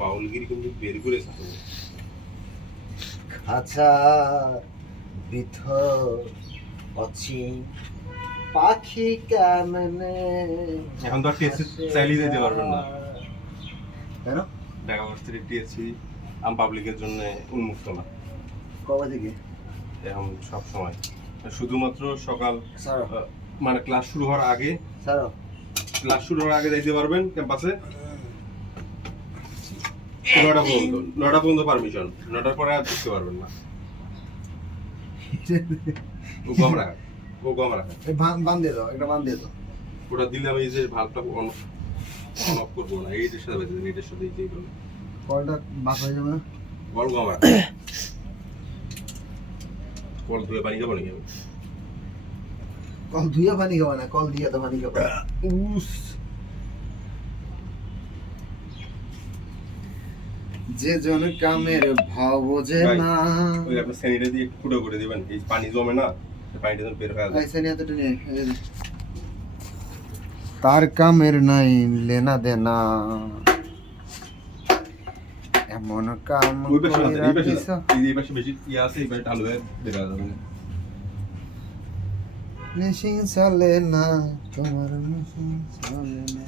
বাউলগিরি কিন্তু বের করেছে তো। খাঁচার ভিতর অচি পাখি কেমনে এখন তো আর টিএসসি চাইলেই দিতে পারবেন না। কেন? ঢাকা ভার্সিটি টিএসসি আম পাবলিকের জন্য উন্মুক্ত না কবে থেকে? এখন সব সময়, শুধুমাত্র সকাল স্যার মানে ক্লাস শুরু হওয়ার আগে, স্যার ক্লাস শুরু হওয়ার আগে যাইতে পারবেন ক্যাম্পাসে। 9টা পর্যন্ত পারমিশন, 9টার পরে আর ঢুকতে পারবেন না। ও গম রাখা, ও গম রাখা। বান দিয়ে দাও, একটা বান দিয়ে দাও। ওটা দিলে আমি এই যে ভালটা অন অফ করবো না, এইটার সাথে বেঁধে দেন, এইটার সাথে এই যে কলটা বাস হয়ে যাবে না? কল গম রাখা। কল ধুয়ে পানি খাবো নাকি আমি? কল ধুইয়া পানি খাওয়া না, কল দিয়ে তো পানি খাওয়া। উস যে জন কামের ভাব বোঝে ভাই, না। ওই আপনি স্যানিটাইজার দিয়ে একটু ফুটো করে দিবেন, এই পানি জমে না, এই পানিটা যেন বের হয়ে যায়। ऐसे नहीं आता तो नहीं তার কামের নাই লেনা দেনা এমন কাম ওই পাশে না, এই পাশে কইরা দিছো। না। এই পাশে বেশি ইয়ে আছে, এই পাশে ঢালু হয়ে বের হয়ে যাবে। মেশিন চলে না তোমার মেশিন চলে না